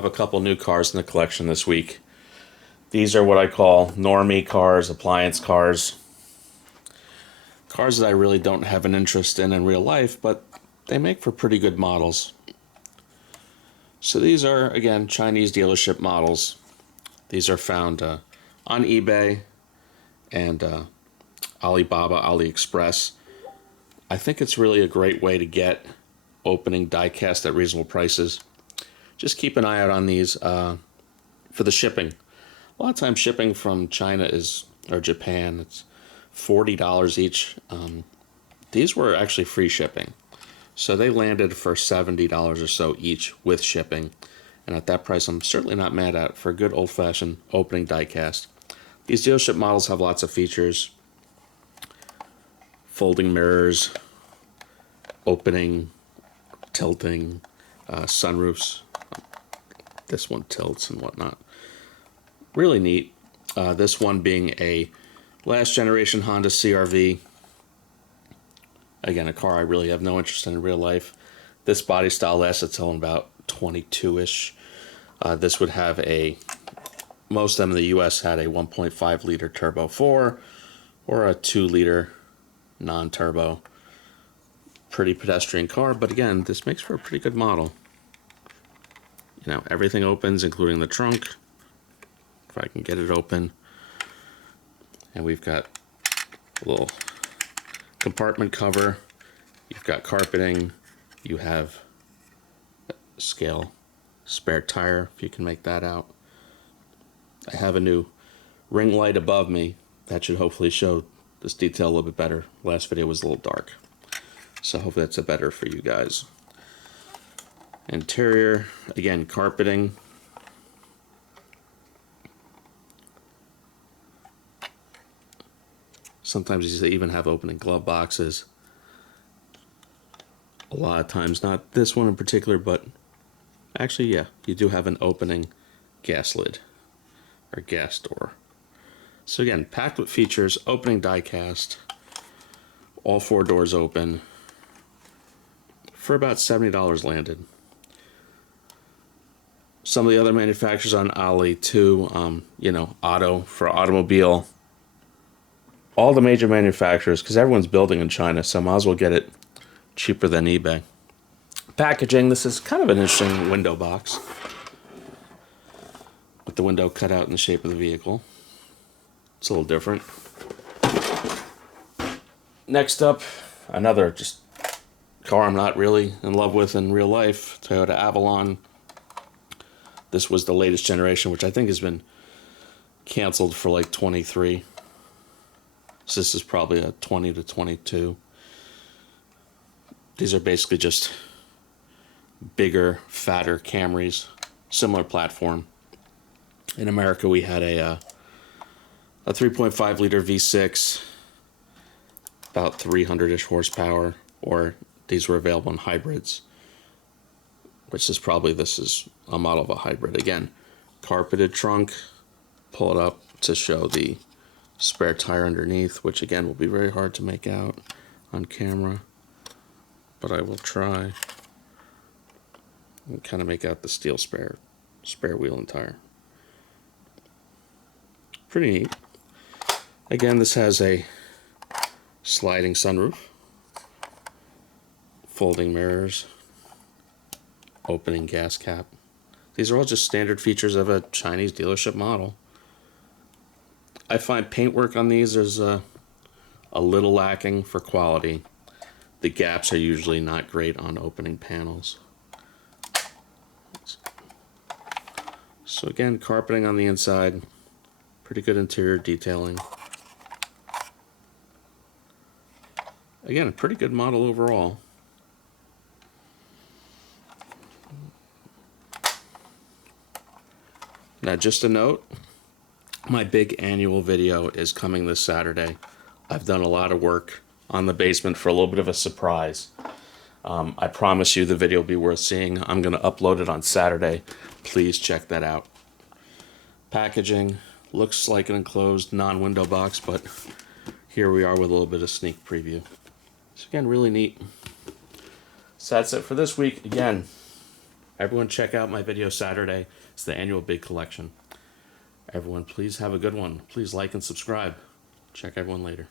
I have a couple new cars in the collection this week. These are what I call normie cars, appliance cars. Cars that I really don't have an interest in real life, but they make for pretty good models. So these are, again, Chinese dealership models. These are found on eBay and Alibaba, AliExpress. I think it's really a great way to get opening diecast at reasonable prices. Just keep an eye out on these for the shipping. A lot of times shipping from China or Japan, it's $40 each. These were actually free shipping. So they landed for $70 or so each with shipping. And at that price, I'm certainly not mad at for a good old-fashioned opening diecast. These dealership models have lots of features. Folding mirrors, opening, tilting, sunroofs. This one tilts and whatnot. Really neat. This one being a last generation Honda CRV. Again, a car I really have no interest in real life. This body style lasts until about 22-ish. This would have most of them in the US had a 1.5 liter turbo 4 or a 2 liter non-turbo. Pretty pedestrian car, but again, this makes for a pretty good model. You know, everything opens, including the trunk. If I can get it open. And we've got a little compartment cover. You've got carpeting. You have a scale spare tire, if you can make that out. I have a new ring light above me. That should hopefully show this detail a little bit better. Last video was a little dark. So hopefully that's better for you guys. Interior, again, carpeting. Sometimes they even have opening glove boxes. A lot of times, not this one in particular, but actually, yeah, you do have an opening gas lid or gas door. So again, packed with features, opening diecast, all 4 doors open, for about $70 landed. Some of the other manufacturers on Ali too, Auto for automobile. All the major manufacturers, because everyone's building in China, so I might as well get it cheaper than eBay. Packaging, this is kind of an interesting window box. With the window cut out in the shape of the vehicle. It's a little different. Next up, another just car I'm not really in love with in real life, Toyota Avalon. This was the latest generation, which I think has been canceled for like 23. So this is probably a 20 to 22. These are basically just bigger, fatter Camrys, similar platform. In America, we had a 3.5 liter V6, about 300-ish horsepower, or these were available in hybrids, which is this is a model of a hybrid. Again, carpeted trunk, pull it up to show the spare tire underneath, which again will be very hard to make out on camera, but I will try and kind of make out the steel spare wheel and tire. Pretty neat. Again, this has a sliding sunroof, folding mirrors, opening gas cap. These are all just standard features of a Chinese dealership model. I find paintwork on these is a little lacking for quality. The gaps are usually not great on opening panels. So again, carpeting on the inside, pretty good interior detailing. Again, a pretty good model overall. Now, just a note, my big annual video is coming this Saturday. I've done a lot of work on the basement for a little bit of a surprise. I promise you the video will be worth seeing. I'm going to upload it on Saturday. Please check that out. Packaging looks like an enclosed non-window box, but here we are with a little bit of sneak preview. So again, really neat. So that's it for this week. Again, Everyone check out my video Saturday. It's the annual big collection. Everyone, please have a good one. Please like and subscribe. Check everyone later.